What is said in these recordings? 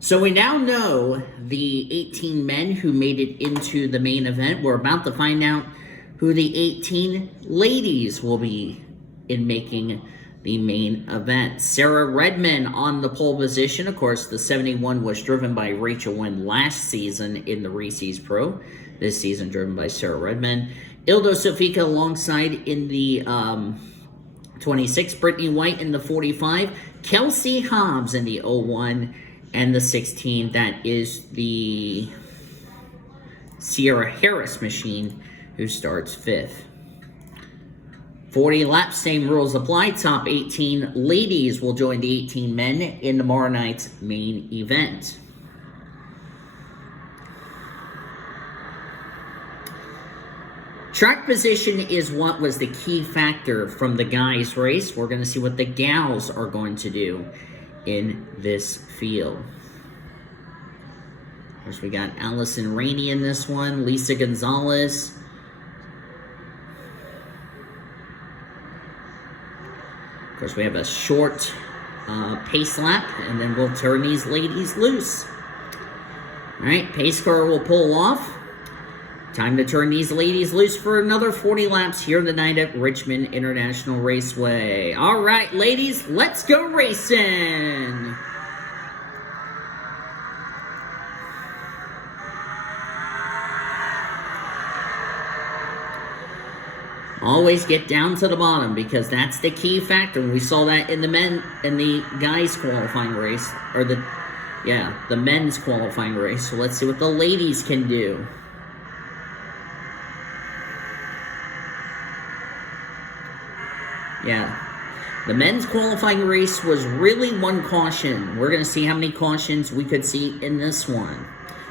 So we now know the 18 men who made it into the main event. We're about to find out who the 18 ladies will be in making the main event. Sarah Redmond on the pole position. Of course, the 71 was driven by Rachel Wynn last season in the Reese's Pro. This season driven by Sarah Redmond. Ildo Sofika alongside in the 26. Brittany White in the 45. Kelsey Hobbs in the 01. And the 16, that is the Sierra Harris machine, who starts 5th. 40 laps, same rules apply. Top 18 ladies will join the 18 men in tomorrow night's main event. Track position is what was the key factor from the guys' race. We're going to see what the gals are going to do in this field. Of course, we got Allison Rainey in this one, Lisa Gonzalez. Of course, we have a short pace lap, and then we'll turn these ladies loose. All right, pace car will pull off. Time to turn these ladies loose for another 40 laps here tonight at Richmond International Raceway. All right, ladies, let's go racing. Always get down to the bottom because that's the key factor. We saw that in the guys qualifying race, or the men's qualifying race. So let's see what the ladies can do. Yeah, the men's qualifying race was really one caution. We're going to see how many cautions we could see in this one.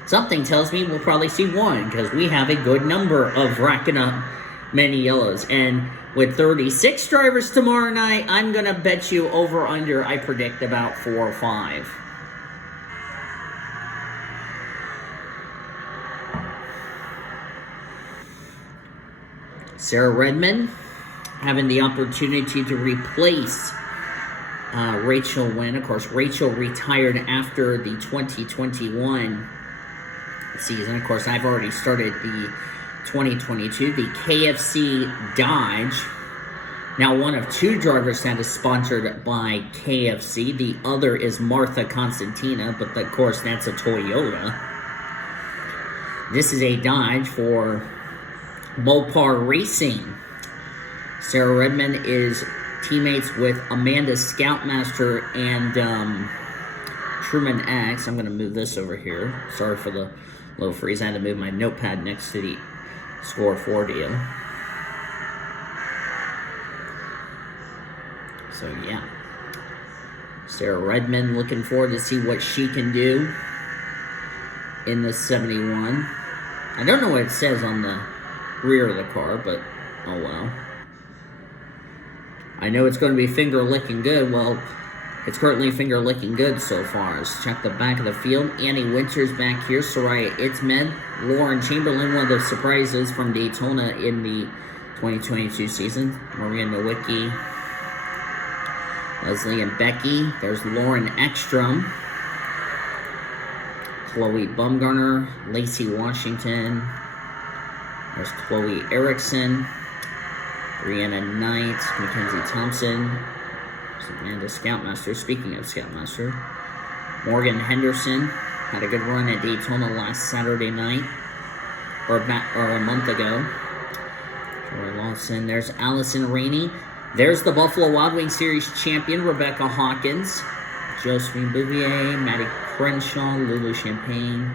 Something tells me we'll probably see one because we have a good number of racking up many yellows. And with 36 drivers tomorrow night, I'm going to bet you over under, I predict about 4 or 5. Sarah Redmond having the opportunity to replace Rachel Wynn. Of course, Rachel retired after the 2021 season. Of course, I've already started the 2022. The KFC Dodge. Now, one of 2 drivers that is sponsored by KFC. The other is Martha Constantina, but of course, that's a Toyota. This is a Dodge for Mopar Racing. Sarah Redmond is teammates with Amanda Scoutmaster and Truman X. I'm going to move this over here. Sorry for the little freeze. I had to move my notepad next to the score 4 deal. So, yeah. Sarah Redmond looking forward to see what she can do in the 71. I don't know what it says on the rear of the car, but oh well. I know it's going to be finger licking good. Well, it's currently finger licking good so far. Let's check the back of the field. Annie Winters back here. Soraya Itzmed. Lauren Chamberlain, one of the surprises from Daytona in the 2022 season. Maria Nowicki. Leslie and Becky. There's Lauren Ekstrom. Chloe Bumgarner. Lacey Washington. There's Chloe Erickson. Brianna Knight, Mackenzie Thompson, Amanda Scoutmaster. Speaking of Scoutmaster, Morgan Henderson had a good run at Daytona last Saturday night, or a month ago. Troy Lawson. There's Allison Rainey. There's the Buffalo Wild Wings Series champion, Rebecca Hawkins. Josephine Bouvier, Maddie Crenshaw, Lulu Champagne,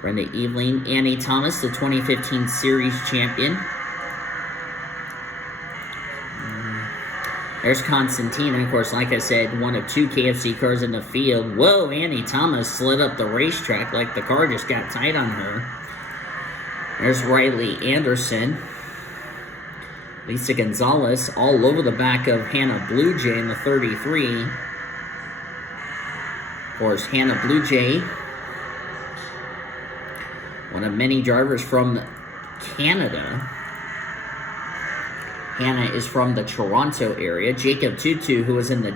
Brenda Eveling, Annie Thomas, the 2015 Series champion. There's Constantina, of course, like I said, one of 2 KFC cars in the field. Whoa, Annie Thomas slid up the racetrack like the car just got tight on her. There's Riley Anderson. Lisa Gonzalez all over the back of Hannah Blue Jay in the 33. Of course, Hannah Blue Jay, one of many drivers from Canada. Hannah is from the Toronto area. Jacob Tutu, who was in the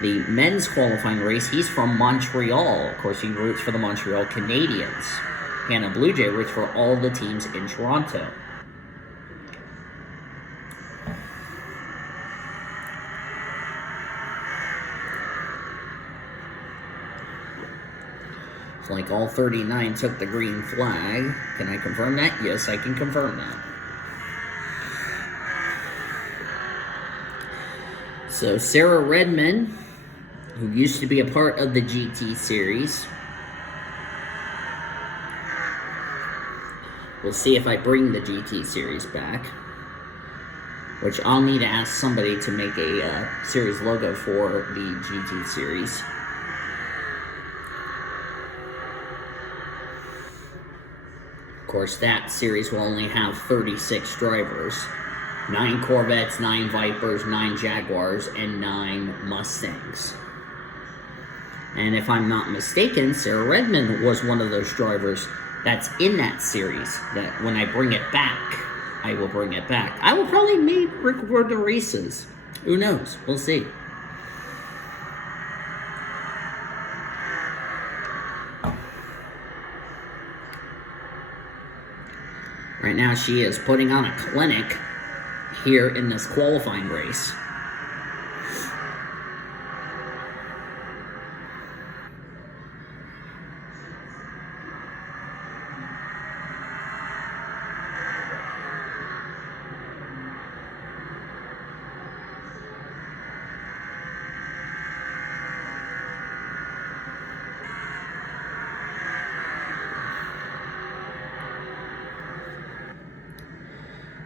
the men's qualifying race, he's from Montreal. Of course, he roots for the Montreal Canadiens. Hannah Blue Jay roots for all the teams in Toronto. It's like all 39 took the green flag. Can I confirm that? Yes, I can confirm that. So Sarah Redmond, who used to be a part of the GT series. We'll see if I bring the GT series back. Which I'll need to ask somebody to make a series logo for the GT series. Of course, that series will only have 36 drivers. 9 Corvettes, 9 Vipers, 9 Jaguars, and 9 Mustangs. And if I'm not mistaken, Sarah Redmond was one of those drivers that's in that series, that when I bring it back, I will bring it back. I will probably maybe record the races. Who knows? We'll see. Right now she is putting on a clinic here in this qualifying race.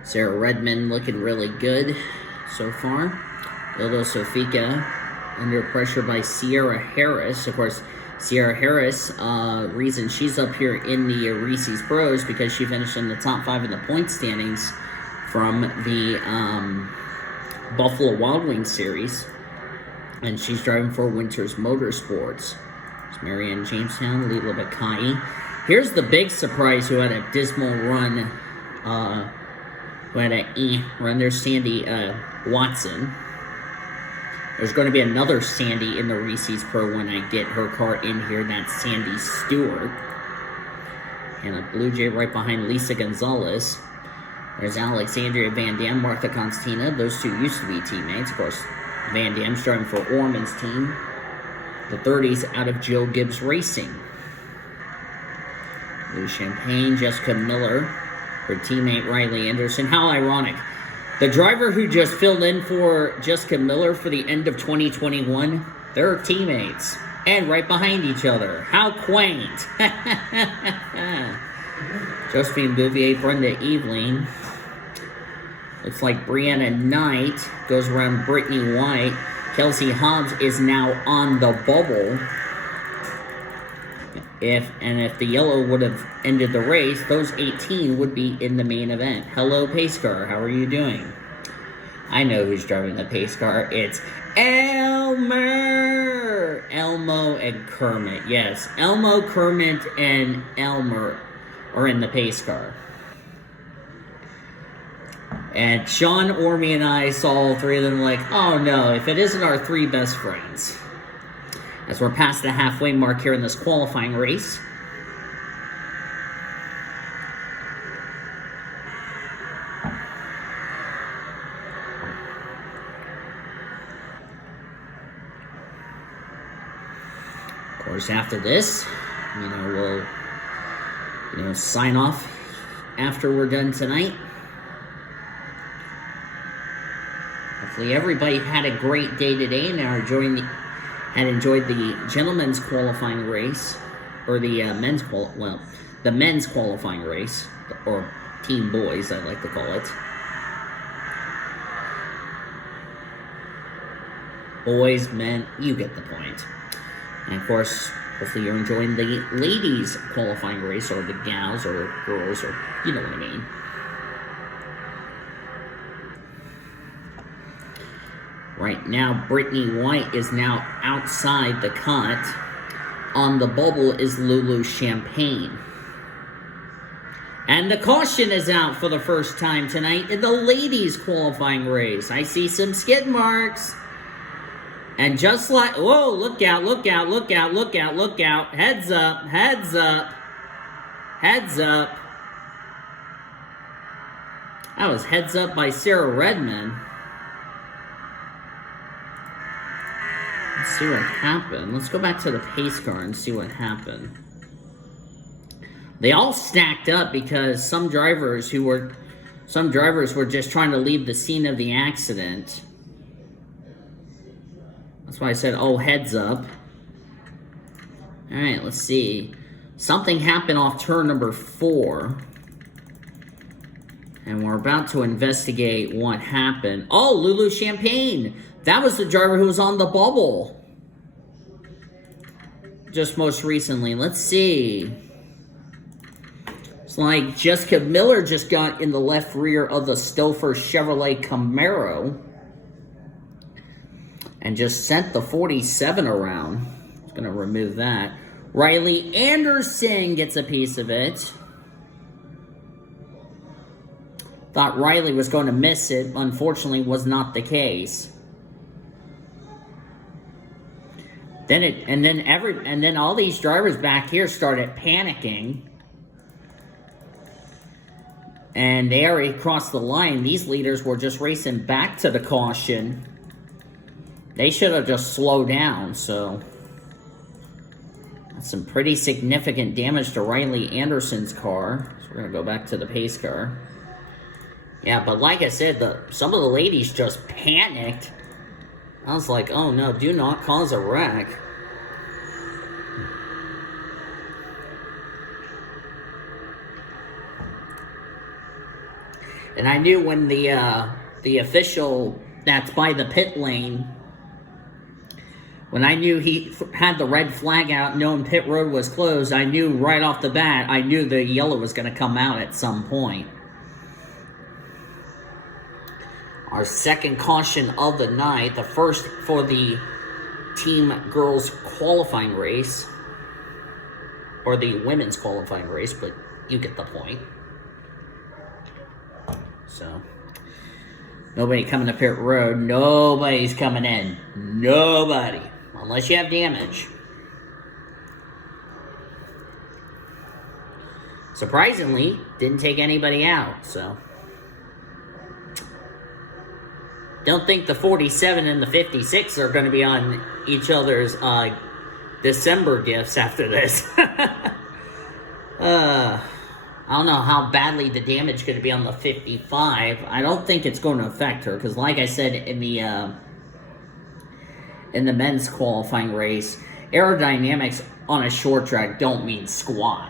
Sarah Redmond looking really good so far. Ildo Sofika under pressure by Sierra Harris. Of course, Sierra Harris, reason she's up here in the Reese's Pros because she finished in the top 5 in the point standings from the Buffalo Wild Wings series. And she's driving for Winters Motorsports. It's Marianne Jamestown, Leela Bakai. Here's the big surprise who had a dismal run. Who had a run. There's Sandy Watson. There's going to be another Sandy in the Reese's Pro when I get her car in here. That's Sandy Stewart. And a Blue Jay right behind Lisa Gonzalez. There's Alexandria Van Dam, Martha Constina. Those two used to be teammates. Of course, Van Dam's driving for Orman's team. The 30s out of Joe Gibbs Racing. Lou Champagne, Jessica Miller. Her teammate Riley Anderson. How ironic. The driver who just filled in for Jessica Miller for the end of 2021, they're teammates. And right behind each other. How quaint. Josephine Bouvier, Brenda Eveling. Looks like Brianna Knight goes around Brittany White. Kelsey Hobbs is now on the bubble. If the yellow would have ended the race, those 18 would be in the main event. Hello, pace car. How are you doing? I know who's driving the pace car. It's Elmer! Elmo and Kermit. Yes, Elmo, Kermit, and Elmer are in the pace car. And Sean, Ormy, and I saw all 3 of them like, oh no, if it isn't our 3 best friends. As we're past the halfway mark here in this qualifying race. Of course, after this, we'll, sign off after we're done tonight. Hopefully everybody had a great day today and are enjoyed the gentlemen's qualifying race, or the men's qualifying race, or team boys, I like to call it. Boys, men, you get the point. And of course, hopefully you're enjoying the ladies qualifying race, or the gals, or girls, or you know what I mean. Right now, Brittany White is now outside the cut. On the bubble is Lulu Champagne. And the caution is out for the first time tonight in the ladies qualifying race. I see some skid marks. And just like, whoa, look out, look out, look out, look out, look out. Heads up, heads up, heads up. That was heads up by Sarah Redmond. Let's see what happened. Let's go back to the pace car and see what happened. They all stacked up because some drivers were just trying to leave the scene of the accident. That's why I said, oh, heads up. All right, let's see. Something happened off turn number 4. And we're about to investigate what happened. Oh, Lulu Champagne. That was the driver who was on the bubble. Just most recently. Let's see. It's like Jessica Miller just got in the left rear of the Stouffer Chevrolet Camaro. And just sent the 47 around. I'm going to remove that. Riley Anderson gets a piece of it. Thought Riley was going to miss it. Unfortunately, was not the case. And then all these drivers back here started panicking. And they already crossed the line. These leaders were just racing back to the caution. They should have just slowed down, so that's some pretty significant damage to Riley Anderson's car. So we're going to go back to the pace car. Yeah, but like I said, some of the ladies just panicked. I was like, oh no, do not cause a wreck. And I knew when the official that's by the pit lane, when I knew he had the red flag out, knowing pit road was closed, I knew right off the bat, I knew the yellow was going to come out at some point. Our second caution of the night, the first for the team girls qualifying race, or the women's qualifying race, but you get the point. So, nobody coming to pit road. Nobody's coming in. Nobody. Unless you have damage. Surprisingly, didn't take anybody out, so. Don't think the 47 and the 56 are going to be on each other's December gifts after this. I don't know how badly the damage is going to be on the 55. I don't think it's going to affect her because, like I said in the men's qualifying race, aerodynamics on a short track don't mean squat.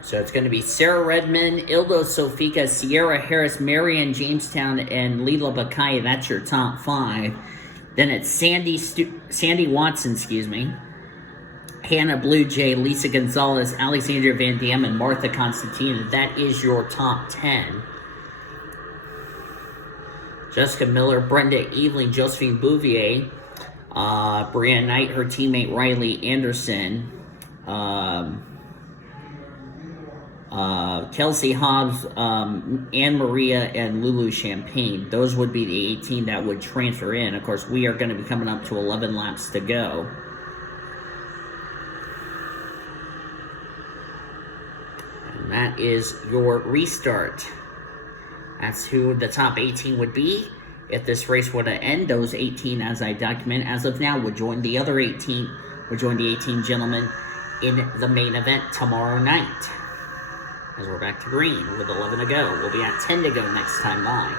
So it's going to be Sarah Redmond, Ildo Sofika, Sierra Harris, Marianne Jamestown, and Leela Bakaya. That's your top 5. Then it's Sandy Watson, Hannah Blue Jay, Lisa Gonzalez, Alexandria Van Dam, and Martha Constantina. That is your top 10. Jessica Miller, Brenda Eveling, Josephine Bouvier, Brianna Knight, her teammate Riley Anderson, Kelsey Hobbs, Anne Maria, and Lulu Champagne. Those would be the 18 that would transfer in. Of course, we are going to be coming up to 11 laps to go. And that is your restart. That's who the top 18 would be. If this race were to end, those 18, as I document as of now, would join the other 18, would join the 18 gentlemen in the main event tomorrow night. As we're back to green with 11 to go. We'll be at 10 to go next time by.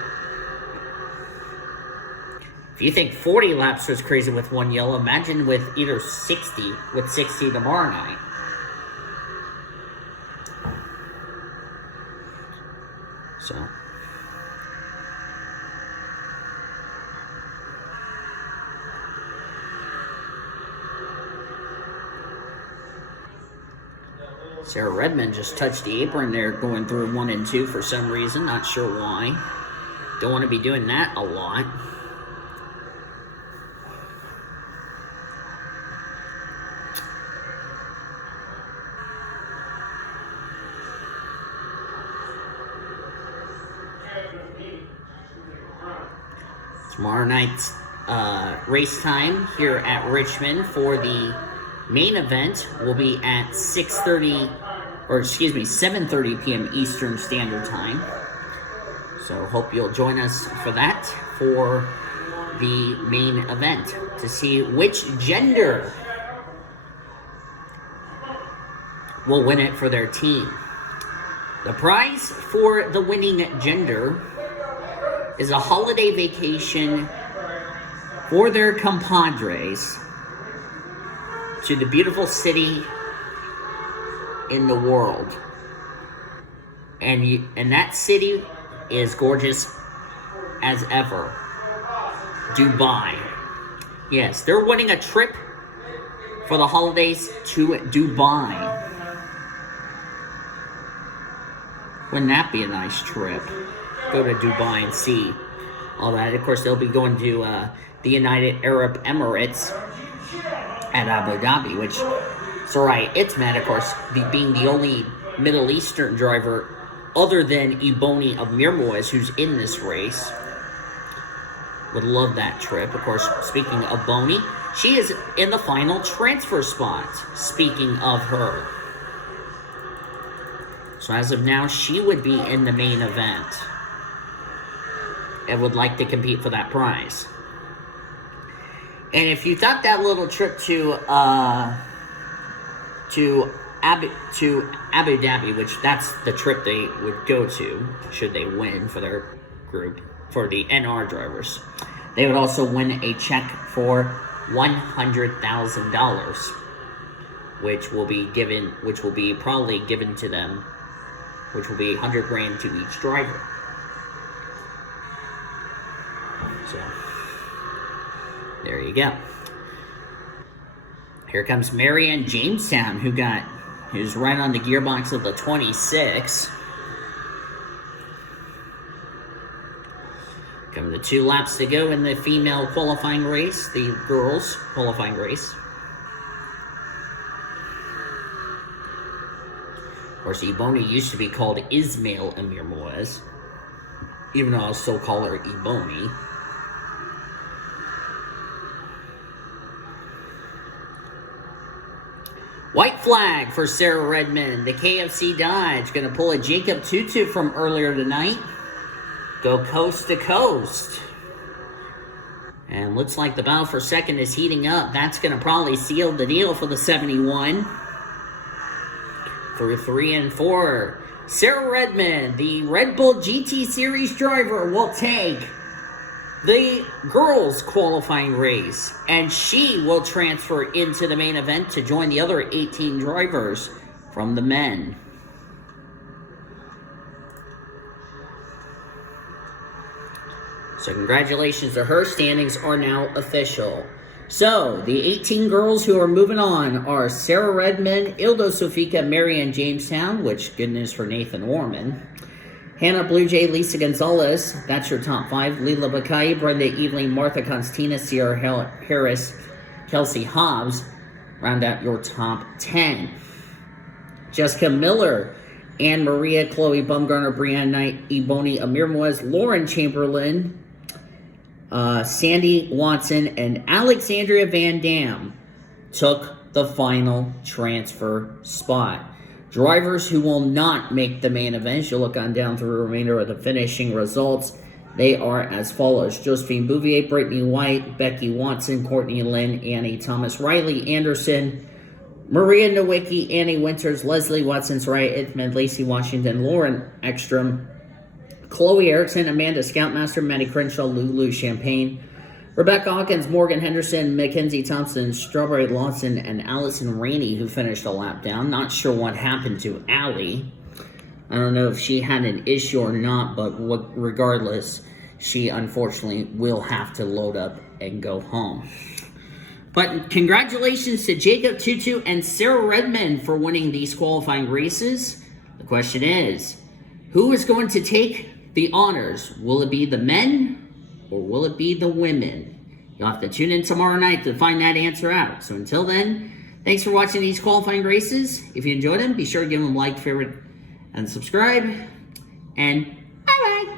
If you think 40 laps was crazy with one yellow, imagine with either 60, with 60 tomorrow night. So. Sarah Redmond just touched the apron there, going through 1 and 2 for some reason. Not sure why. Don't want to be doing that a lot. Tomorrow night's race time here at Richmond for the main event will be at 7:30 p.m. Eastern Standard Time. So hope you'll join us for that, for the main event, to see which gender will win it for their team. The prize for the winning gender is a holiday vacation for their compadres to the beautiful city in the world. And that city is gorgeous as ever. Dubai. Yes, they're winning a trip for the holidays to Dubai. Wouldn't that be a nice trip? Go to Dubai and see all that. Of course, they'll be going to the United Arab Emirates at Abu Dhabi, which, Soraya Itzman, of course, being the only Middle Eastern driver other than Ebony of Mirmoez, who's in this race. Would love that trip. Of course, speaking of Boney, she is in the final transfer spot. Speaking of her. So as of now, she would be in the main event and would like to compete for that prize. And if you thought that little trip to Abu Dhabi, which that's the trip they would go to should they win for their group, for the NR drivers, they would also win a check for $100,000, which will be probably given to them, which will be $100,000 to each driver. So there you go. Here comes Marianne Jamestown, who's right on the gearbox of the 26. Come to 2 laps to go in the female qualifying race, the girls qualifying race. Of course, Ebony used to be called Ismail Amir Moez, even though I'll still call her Ebony. White flag for Sarah Redmond. The KFC Dodge going to pull a Jacob Tutu from earlier tonight. Go coast to coast. And looks like the battle for second is heating up. That's going to probably seal the deal for the 71. Through 3 and 4. Sarah Redmond, the Red Bull GT Series driver, will take the girls' qualifying race, and she will transfer into the main event to join the other 18 drivers from the men. So congratulations to her. Standings are now official. So the 18 girls who are moving on are Sarah Redmond, Ildo Sofika, Marianne Jamestown, which good news for Nathan Warman, Hannah Blue Jay, Lisa Gonzalez, that's your top 5. Leela Bakai, Brenda Evelyn, Martha Constina, Sierra Harris, Kelsey Hobbs, round out your top 10. Jessica Miller, Anne Maria, Chloe Bumgarner, Brianna Knight, Ebony Amir Moez, Lauren Chamberlain, Sandy Watson, and Alexandria Van Dam took the final transfer spot. Drivers who will not make the main event, you'll look on down through the remainder of the finishing results. They are as follows: Josephine Bouvier, Brittany White, Becky Watson, Courtney Lynn, Annie Thomas, Riley Anderson, Maria Nowicki, Annie Winters, Leslie Watson, Soraya Itzman, Lacey Washington, Lauren Ekstrom, Chloe Erickson, Amanda Scoutmaster, Maddie Crenshaw, Lulu Champagne, Rebecca Hawkins, Morgan Henderson, Mackenzie Thompson, Strawberry Lawson, and Allison Rainey, who finished a lap down. Not sure what happened to Allie. I don't know if she had an issue or not, but regardless, she unfortunately will have to load up and go home. But congratulations to Jacob Tutu and Sarah Redmond for winning these qualifying races. The question is, who is going to take the honors? Will it be the men or will it be the women? You'll have to tune in tomorrow night to find that answer out. So until then, thanks for watching these qualifying races. If you enjoyed them, be sure to give them a like, favorite, and subscribe. And bye-bye.